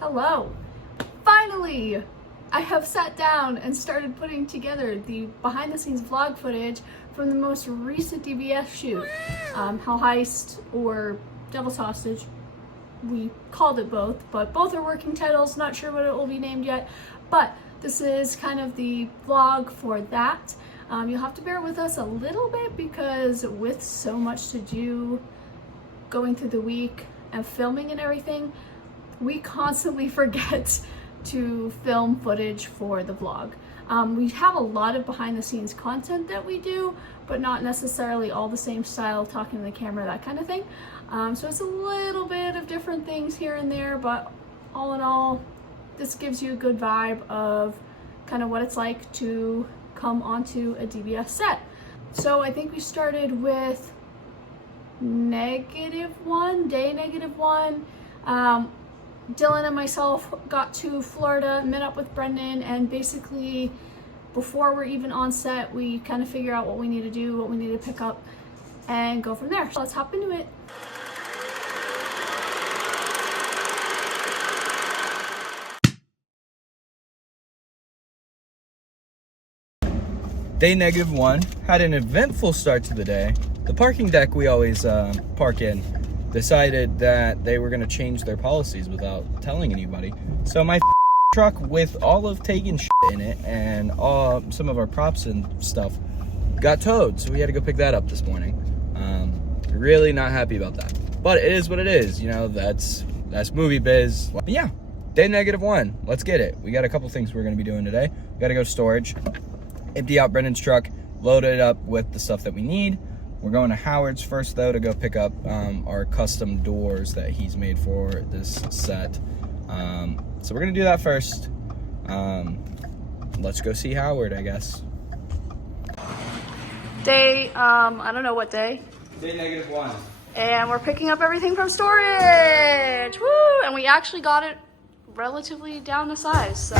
Hello! Finally! I have sat down and started putting together the behind the scenes vlog footage from the most recent DBS shoot. Heist or Devil's Hostage. We called it both, but both are working titles, not sure what it will be named yet. But this is kind of the vlog for that. You'll have to bear with us a little bit because with so much to do going through the week and filming and everything, we constantly forget to film footage for the vlog. We have a lot of behind the scenes content that we do, but not necessarily all the same style, talking to the camera, that kind of thing. So it's a little bit of different things here and there, but all in all, this gives you a good vibe of kind of what it's like to come onto a DBS set. So I think we started with day -1. Dylan and myself got to Florida, met up with Brandan, and basically before we're even on set, we kind of figure out what we need to do, what we need to pick up, and go from there. So let's hop into it. Day -1 had an eventful start to the day. The parking deck we always park in decided that they were going to change their policies without telling anybody. So my truck with all of Tagen in it and some of our props and stuff got towed. So we had to go pick that up this morning. Really not happy about that. But it is what it is. You know, that's movie biz. But yeah, day -1. Let's get it. We got a couple things we're going to be doing today. We got to go to storage, empty out Brandan's truck, load it up with the stuff that we need. We're going to Howard's first, though, to go pick up our custom doors that he's made for this set. So we're going to do that first. Let's go see Howard, I guess. Day, I don't know what day. Day -1. And we're picking up everything from storage! Woo! And we actually got it relatively down to size, so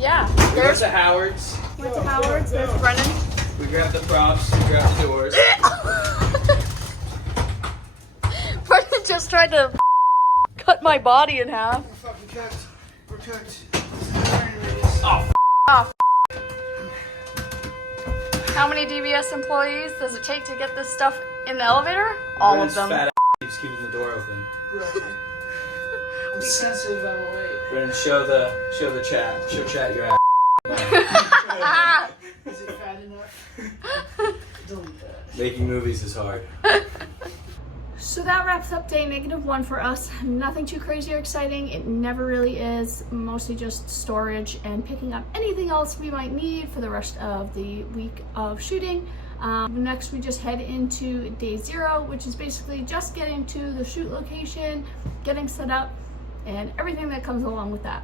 yeah. We went to Howard's. Went to Howard's, there's Brandan. We grabbed the props, we grabbed the doors. Brandan just tried to cut my body in half. We're fucking cooked. We're cooked. Oh, Oh, How many DBS employees does it take to get this stuff in the elevator? All of them. Fat keeps keeping the door open. I'm sensitive about weight. Brandan, show the chat. Show chat your ass. Is it fat enough? Delete that. Making movies is hard. So that wraps up day -1 for us. Nothing too crazy or exciting. It never really is. Mostly just storage and picking up anything else we might need for the rest of the week of shooting. Next we just head into day 0, which is basically just getting to the shoot location, getting set up, and everything that comes along with that.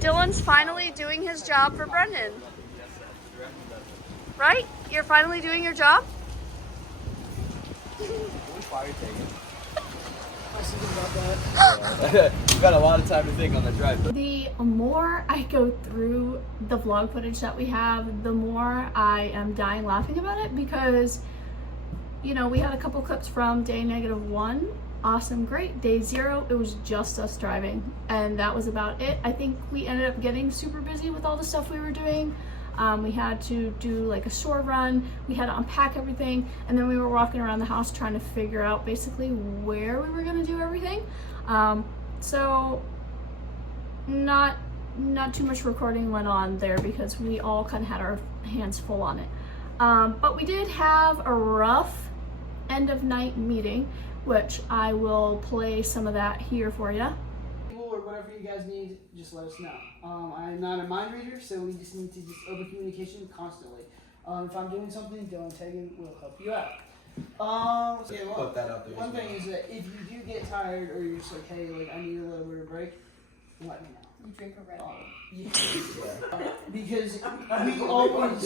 Dylan's finally doing his job for Brandan. Right? You're finally doing your job? You've got a lot of time to think on the drive. The more I go through the vlog footage that we have, the more I am dying laughing about it because, you know, we had a couple clips from day -1. Awesome, great. Day 0, it was just us driving, and that was about it. I think we ended up getting super busy with all the stuff we were doing. We had to do like a store run, we had to unpack everything, and then we were walking around the house trying to figure out basically where we were going to do everything. So not too much recording went on there because we all kind of had our hands full on it. But we did have a rough end of night meeting, which I will play some of that here for you. Or whatever you guys need, just let us know. I'm not a mind reader, so we just need to open communication constantly. If I'm doing something, Dylan Tagen will help you out. Put that out there. One thing is that if you do get tired or you're just like, hey, like I need a little bit of break, let me know. You drink a Red Bull. Because we always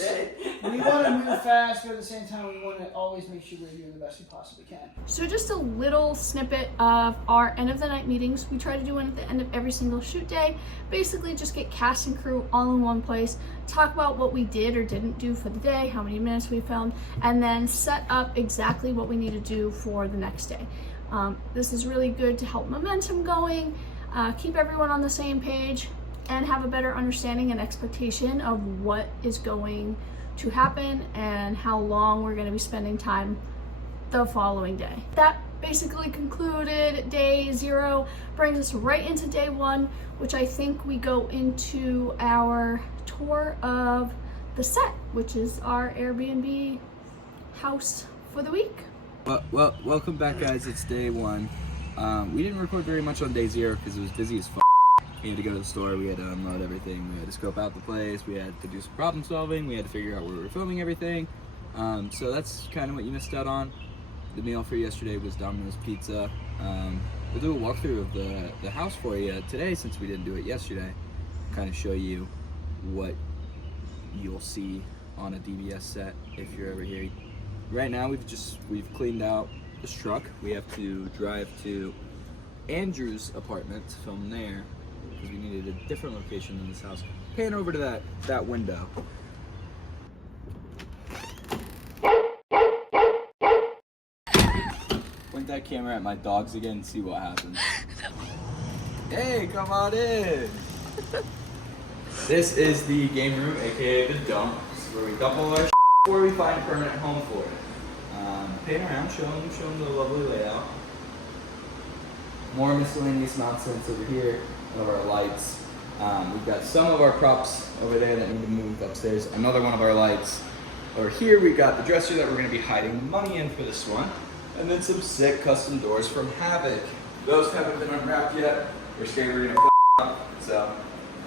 we want to move fast, but at the same time we want to always make sure we're doing the best we possibly can. So just a little snippet of our end of the night meetings. We try to do one at the end of every single shoot day. Basically just get cast and crew all in one place, talk about what we did or didn't do for the day, how many minutes we filmed, and then set up exactly what we need to do for the next day. This is really good to help momentum going, keep everyone on the same page, and have a better understanding and expectation of what is going to happen and how long we're going to be spending time the following day. That basically concluded day 0, brings us right into day 1, which I think we go into our tour of the set, which is our Airbnb house for the week. Well, welcome back, guys. It's day 1. We didn't record very much on day 0 because it was busy as f***. We had to go to the store, we had to unload everything, we had to scope out the place, we had to do some problem solving, we had to figure out where we were filming everything. So that's kind of what you missed out on. The meal for yesterday was Domino's Pizza. We'll do a walkthrough of the house for you today since we didn't do it yesterday. Kind of show you what you'll see on a DBS set if you're ever here. Right now we've cleaned out this truck. We have to drive to Andrew's apartment to film there because we needed a different location than this house. Pan over to that window. Point that camera at my dogs again and see what happens. Hey, come on in. This is the game room, aka the dump. This is where we dump all our before we find a permanent home for it. Pan around, show them the lovely layout. More miscellaneous nonsense over here. One of our lights. We've got some of our props over there that need to move upstairs. Another one of our lights. Over here we've got the dresser that we're going to be hiding money in for this one. And then some sick custom doors from Havoc. Those haven't been unwrapped yet. We're scared we're going to up. So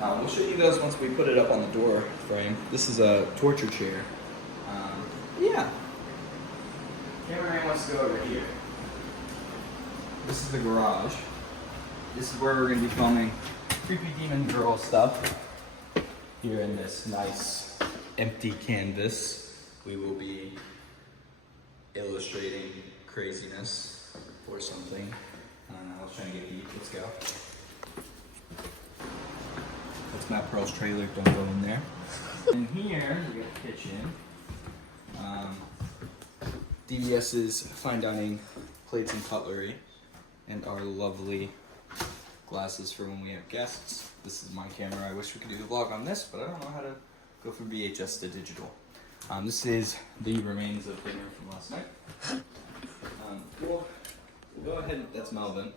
we'll show you those once we put it up on the door frame. This is a torture chair. Yeah. Cameraman wants to go over here. This is the garage. This is where we're going to be filming creepy demon girl stuff. Here in this nice empty canvas, we will be illustrating craziness or something. I was trying to get deep. Let's go. That's Matt Perl's trailer. Don't go in there. And here we got the kitchen. DBS's fine dining plates and cutlery, and our lovely glasses for when we have guests. This is my camera. I wish we could do the vlog on this, but I don't know how to go from VHS to digital. This is the remains of dinner from last night. We'll go ahead, that's Melvin.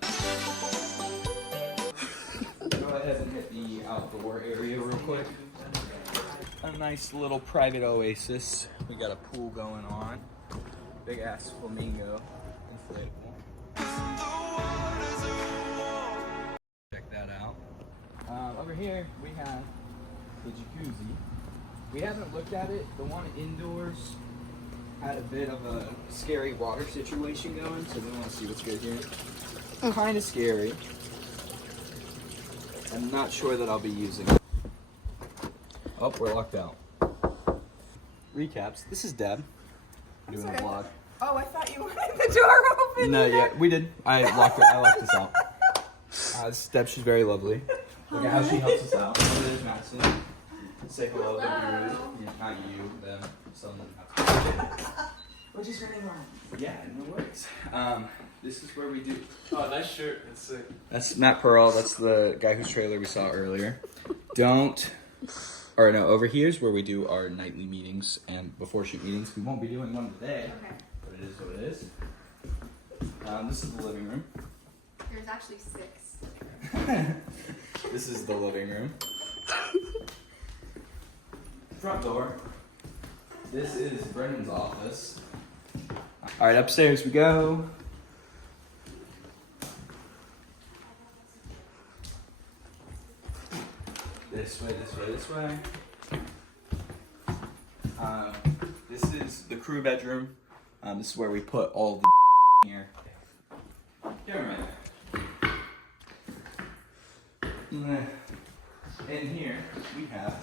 Go ahead and hit the outdoor area real quick. A nice little private oasis. We got a pool going on. Big ass flamingo inflatable. Check that out. Over here we have the jacuzzi. We haven't looked at it. The one indoors had a bit of a scary water situation going, so we want to see what's good here. Kind of scary. I'm not sure that I'll be using it. Oh, we're locked out. Recaps. This is Deb doing a vlog. Oh, I thought you wanted the door open. No, yeah, we did. I locked this out. This is Deb. She's very lovely. Look at how she helps us out. There's Madison. Say hello. Don't be rude. Yeah, not you, them. Someone. We're just running around. Yeah, no worries. This is where we do. Oh, nice shirt. That's sick. That's Matt Perl. That's the guy whose trailer we saw earlier. Over here's where we do our nightly meetings and before shoot meetings. We won't be doing one today, Okay. but it is what it is. This is the living room. There's actually 6. This is the living room. Front door. This is Brandan's office. All right, upstairs we go. This way, this way, this way. This is the crew bedroom. This is where we put all the here. Cameraman. in here we have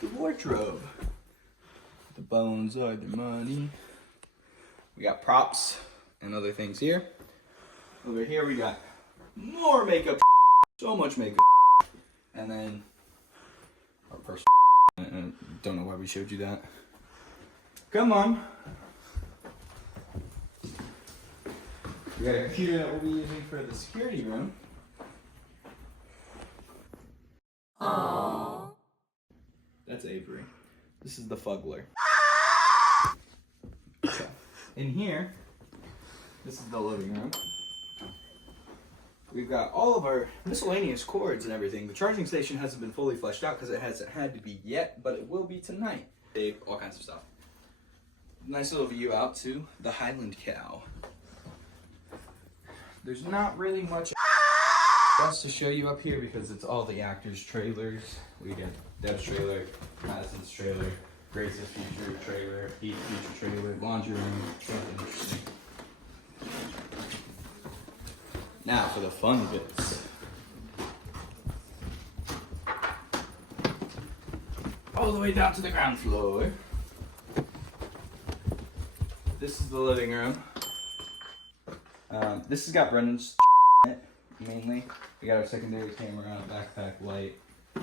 the wardrobe. The bones are the money. We got props and other things here. Over here we got more makeup, so much makeup. And then our personal, I don't know why we showed you that. Come on. We got a computer that we'll be using for the security room. Aww. That's Avery. This is the fuggler. Okay. In here, this is the living room. We've got all of our miscellaneous cords and everything. The charging station hasn't been fully fleshed out because it hasn't had to be yet, but it will be tonight. All kinds of stuff. Nice little view out to the Highland Cow. There's not really much else to show you up here because it's all the actors' trailers. We got Deb's trailer, Madison's trailer, Grace's future trailer, Eve's future trailer, laundry room, something interesting. Now for the fun bits. All the way down to the ground floor. This is the living room. This has got Brendan's in it, mainly. We got our secondary camera, backpack, light,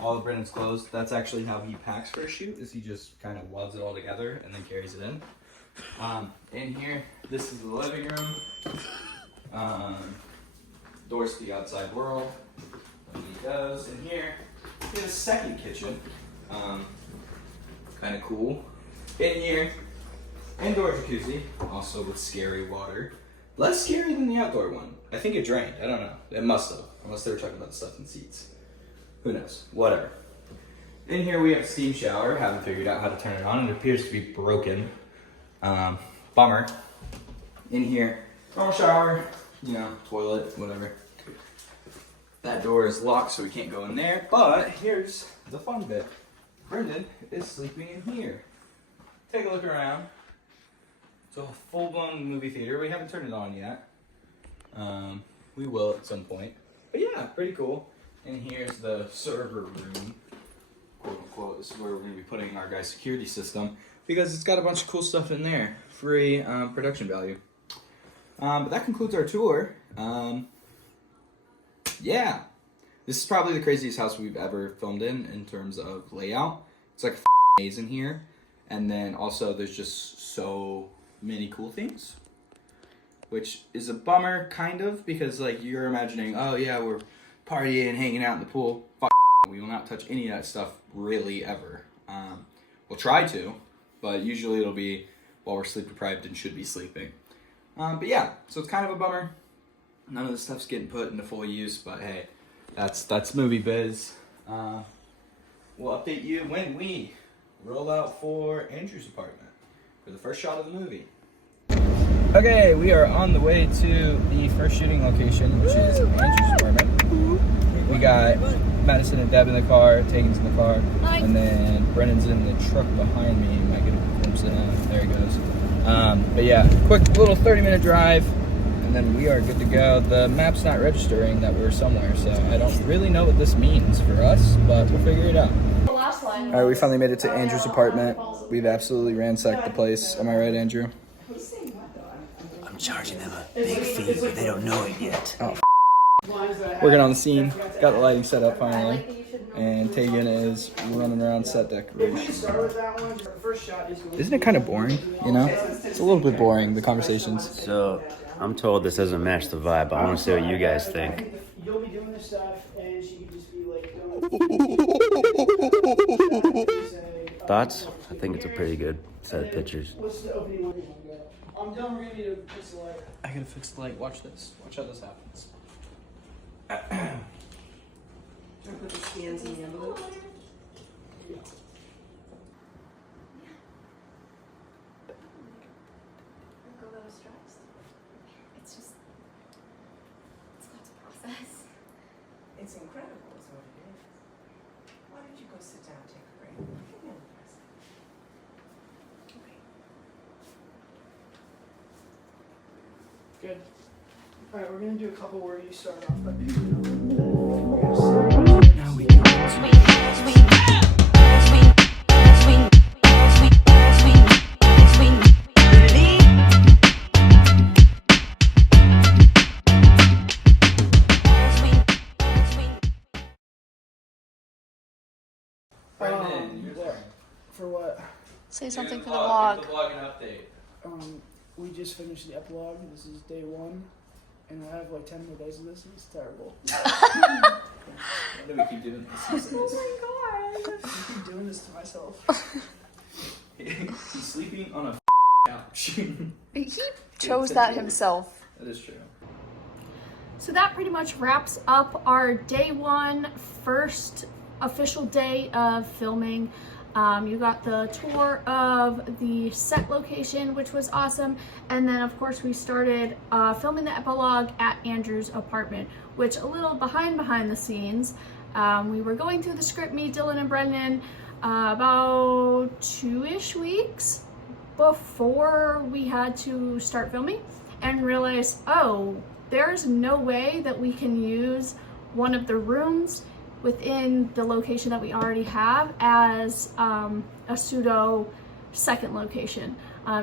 all of Brendan's clothes. That's actually how he packs for a shoot, is he just kind of wads it all together and then carries it in. In here, this is the living room. Doors to the outside world. When he goes in here, he has a second kitchen. Kind of cool. In here, indoor jacuzzi, also with scary water. Less scary than the outdoor one. I think it drained. I don't know. It must have. Unless they were talking about the stuff in seats. Who knows? Whatever. In here we have a steam shower. Haven't figured out how to turn it on. It appears to be broken. Bummer. In here, normal shower, toilet, whatever. That door is locked, so we can't go in there. But here's the fun bit. Brandan is sleeping in here. Take a look around. It's a full-blown movie theater. We haven't turned it on yet. We will at some point. But yeah, pretty cool. And here's the server room, quote unquote. This is where we're going to be putting our guy's security system because it's got a bunch of cool stuff in there. Free production value. But that concludes our tour. Yeah. This is probably the craziest house we've ever filmed in terms of layout. It's like a maze in here. And then also there's just so many cool things, which is a bummer kind of, because like you're imagining, oh yeah, we're partying, hanging out in the pool. We will not touch any of that stuff really ever. We'll try to, but usually it'll be while we're sleep deprived and should be sleeping. But yeah, so it's kind of a bummer. None of this stuff's getting put into full use, but hey, that's movie biz. We'll update you when we roll out for Andrew's apartment for the first shot of the movie. Okay, we are on the way to the first shooting location, which is Andrew's apartment. We got Madison and Deb in the car, Tagen's in the car, and then Brennan's in the truck behind me. You might get a glimpse of him. There he goes. But yeah, quick little 30-minute drive, and then we are good to go. The map's not registering that we're somewhere, so I don't really know what this means for us, but we'll figure it out. All right, we finally made it to Andrew's apartment. We've absolutely ransacked the place. Am I right, Andrew? I'm charging them a big fee, but they don't know it yet. Oh, working on the scene. Got the lighting set up finally. And Tagen is running around set decoration. Isn't it kind of boring, It's a little bit boring, the conversations. So, I'm told this doesn't match the vibe, but I want to see what you guys think. You'll be doing this stuff, and she could just be like, Thoughts? I think it's a pretty good set of pictures. what's the opening one? I'm done. We're gonna need to fix the light. I gotta fix the light. Watch this. Watch how this happens. Put the scans in the envelope. Yeah. Go a little stressed. It's lots of process. It's incredible, is what it is. Why don't you go sit down and take a break? Give me a rest. Okay. Good. All right, we're gonna do a couple where you start off by picking up. Now we go into Say something for the vlog. Give the vlog an update. We just finished the epilogue. This is day 1, and I have like 10 more days of this, and it's terrible. Why do we keep doing this? I keep doing this to myself. He's sleeping on a couch. He chose that himself. That is true. So that pretty much wraps up our day 1, first official day of filming. You got the tour of the set location, which was awesome. And then of course we started filming the epilogue at Andrew's apartment, which a little behind the scenes. We were going through the script, me, Dylan, and Brandan, about 2-ish weeks before we had to start filming, and realized, oh, there's no way that we can use one of the rooms within the location that we already have as a pseudo second location.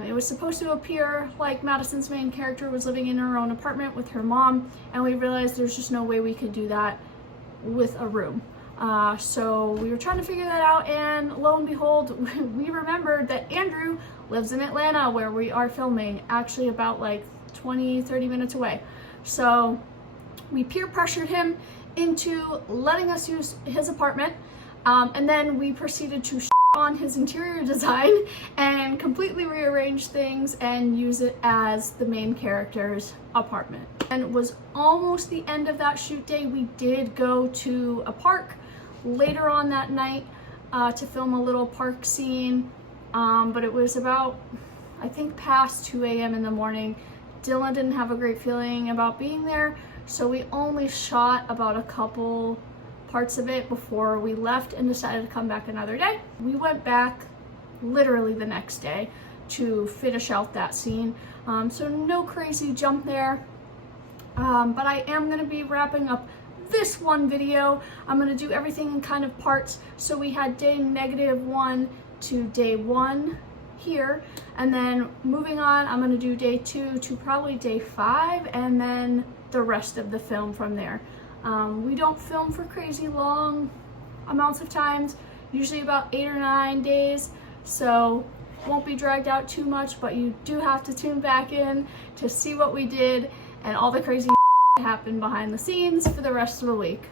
It was supposed to appear like Madison's main character was living in her own apartment with her mom, and we realized there's just no way we could do that with a room. So we were trying to figure that out, and lo and behold, we remembered that Andrew lives in Atlanta, where we are filming, actually about like 20-30 minutes away. So we peer pressured him into letting us use his apartment, and then we proceeded to on his interior design and completely rearrange things and use it as the main character's apartment. And it was almost the end of that shoot day. We did go to a park later on that night to film a little park scene, but it was about, I think, past 2 a.m. in the morning. Dylan didn't have a great feeling about being there, so we only shot about a couple parts of it before we left and decided to come back another day. We went back literally the next day to finish out that scene, so no crazy jump there, but I am going to be wrapping up this one video. I'm going to do everything in kind of parts. So we had day -1 to day 1 here, and then moving on, I'm going to do day 2 to probably day 5, and then the rest of the film from there. We don't film for crazy long amounts of times, usually about 8 or 9 days, so won't be dragged out too much, but you do have to tune back in to see what we did and all the crazy that happened behind the scenes for the rest of the week.